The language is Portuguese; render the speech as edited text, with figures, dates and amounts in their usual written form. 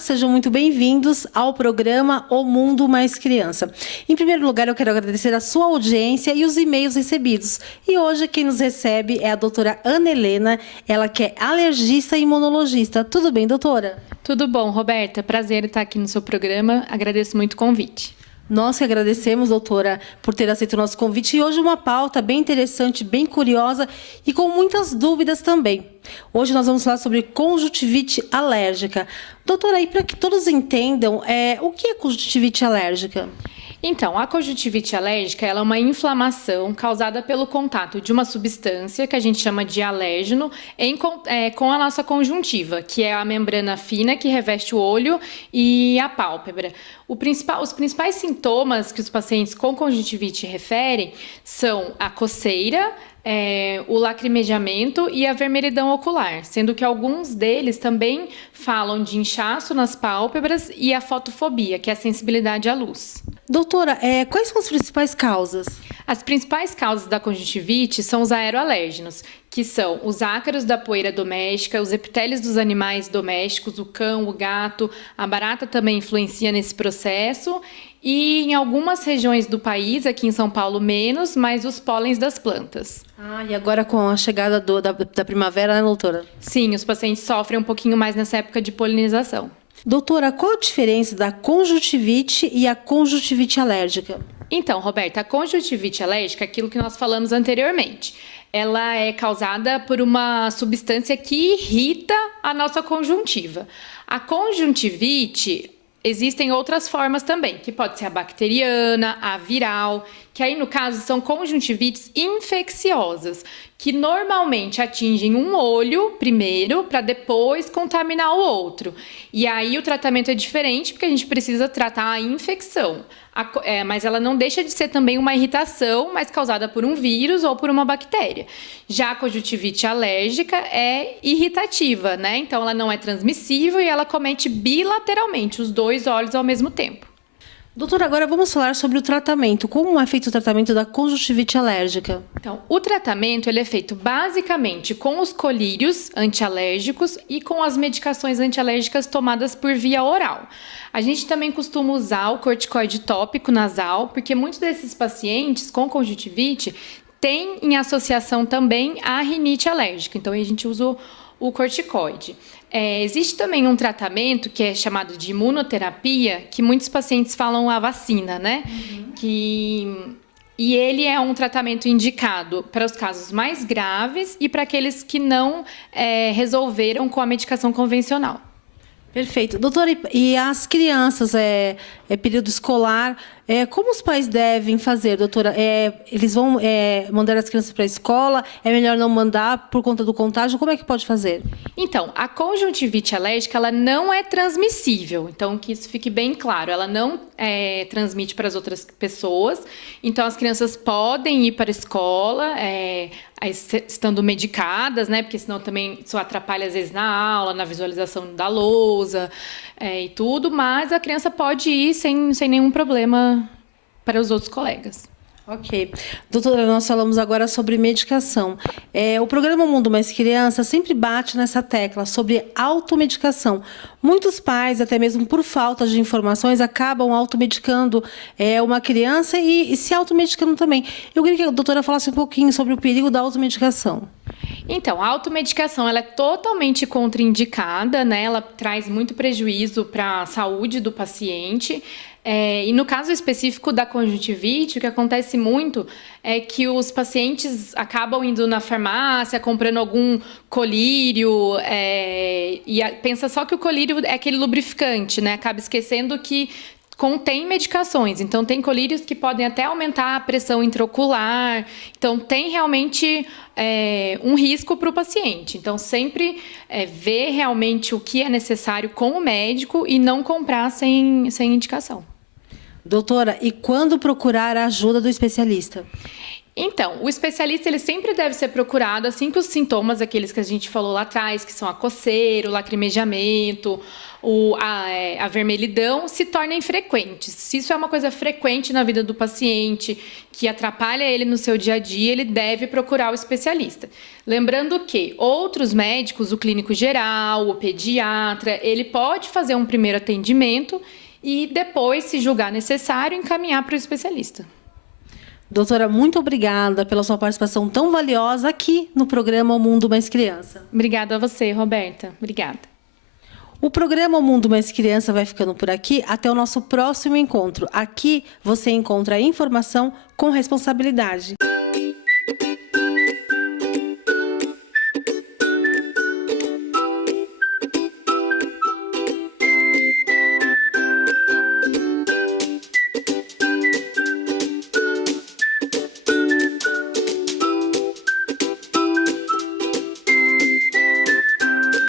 sejam muito bem-vindos ao programa O Mundo Mais Criança. Em primeiro lugar, eu quero agradecer a sua audiência e os e-mails recebidos. E hoje quem nos recebe é a doutora Ana Helena, ela que é alergista e imunologista. Tudo bem, doutora? Tudo bom, Roberta. Prazer estar aqui no seu programa. Agradeço muito o convite. Nós que agradecemos, doutora, por ter aceito o nosso convite. E hoje uma pauta bem interessante, bem curiosa e com muitas dúvidas também. Hoje nós vamos falar sobre conjuntivite alérgica. Doutora, e para que todos entendam, o que é conjuntivite alérgica? Então, a conjuntivite alérgica ela é uma inflamação causada pelo contato de uma substância que a gente chama de alérgeno com a nossa conjuntiva, que é a membrana fina que reveste o olho e a pálpebra. Os principais sintomas que os pacientes com conjuntivite referem são a coceira, o lacrimejamento e a vermelhidão ocular, sendo que alguns deles também falam de inchaço nas pálpebras e a fotofobia, que é a sensibilidade à luz. Doutora, quais são as principais causas? As principais causas da conjuntivite são os aeroalérgenos, que são os ácaros da poeira doméstica, os epitélios dos animais domésticos, o cão, o gato, a barata também influencia nesse processo. E em algumas regiões do país, aqui em São Paulo menos, mas os pólens das plantas. E agora com a chegada da primavera, né, doutora? Sim, os pacientes sofrem um pouquinho mais nessa época de polinização. Doutora, qual a diferença da conjuntivite e a conjuntivite alérgica? Então, Roberta, a conjuntivite alérgica é aquilo que nós falamos anteriormente. Ela é causada por uma substância que irrita a nossa conjuntiva. A conjuntivite, existem outras formas também, que pode ser a bacteriana, a viral, que aí no caso são conjuntivites infecciosas, que normalmente atingem um olho primeiro para depois contaminar o outro. E aí o tratamento é diferente porque a gente precisa tratar a infecção. Mas ela não deixa de ser também uma irritação, mas causada por um vírus ou por uma bactéria. Já a conjuntivite alérgica é irritativa, né? Então ela não é transmissível e ela comete bilateralmente os dois olhos ao mesmo tempo. Doutora, agora vamos falar sobre o tratamento. Como é feito o tratamento da conjuntivite alérgica? Então, o tratamento ele é feito basicamente com os colírios antialérgicos e com as medicações antialérgicas tomadas por via oral. A gente também costuma usar o corticoide tópico nasal, porque muitos desses pacientes com conjuntivite têm em associação também a rinite alérgica. Então, a gente usa o corticoide. Existe também um tratamento que é chamado de imunoterapia, que muitos pacientes falam a vacina, né? E ele é um tratamento indicado para os casos mais graves e para aqueles que não resolveram com a medicação convencional. Perfeito. Doutora, e as crianças, período escolar, como os pais devem fazer, doutora? Eles vão mandar as crianças para a escola? É melhor não mandar por conta do contágio? Como é que pode fazer? Então, a conjuntivite alérgica, ela não é transmissível. Então, que isso fique bem claro. Ela não transmite para as outras pessoas. Então, as crianças podem ir para a escola, estando medicadas, né? Porque senão também isso atrapalha, às vezes, na aula, na visualização da lousa e tudo. Mas a criança pode ir sem nenhum problema para os outros colegas. Ok. Doutora, nós falamos agora sobre medicação. O programa Mundo Mais Criança sempre bate nessa tecla sobre automedicação. Muitos pais, até mesmo por falta de informações, acabam automedicando uma criança e se automedicando também. Eu queria que a doutora falasse um pouquinho sobre o perigo da automedicação. Então, a automedicação ela é totalmente contraindicada, né? Ela traz muito prejuízo para a saúde do paciente. E no caso específico da conjuntivite, o que acontece muito é que os pacientes acabam indo na farmácia, comprando algum colírio, e pensa só que o colírio é aquele lubrificante, né? Acaba esquecendo que contém medicações. Então, tem colírios que podem até aumentar a pressão intraocular. Então, tem realmente um risco para o paciente. Então, sempre ver realmente o que é necessário com o médico e não comprar sem indicação. Doutora, e quando procurar a ajuda do especialista? Então, o especialista ele sempre deve ser procurado assim que os sintomas, aqueles que a gente falou lá atrás, que são a coceira, o lacrimejamento, a vermelhidão, se tornem frequentes. Se isso é uma coisa frequente na vida do paciente, que atrapalha ele no seu dia a dia, ele deve procurar o especialista. Lembrando que outros médicos, o clínico geral, o pediatra, ele pode fazer um primeiro atendimento e depois, se julgar necessário, encaminhar para o especialista. Doutora, muito obrigada pela sua participação tão valiosa aqui no programa O Mundo Mais Criança. Obrigada a você, Roberta. Obrigada. O programa O Mundo Mais Criança vai ficando por aqui. Até o nosso próximo encontro. Aqui você encontra informação com responsabilidade.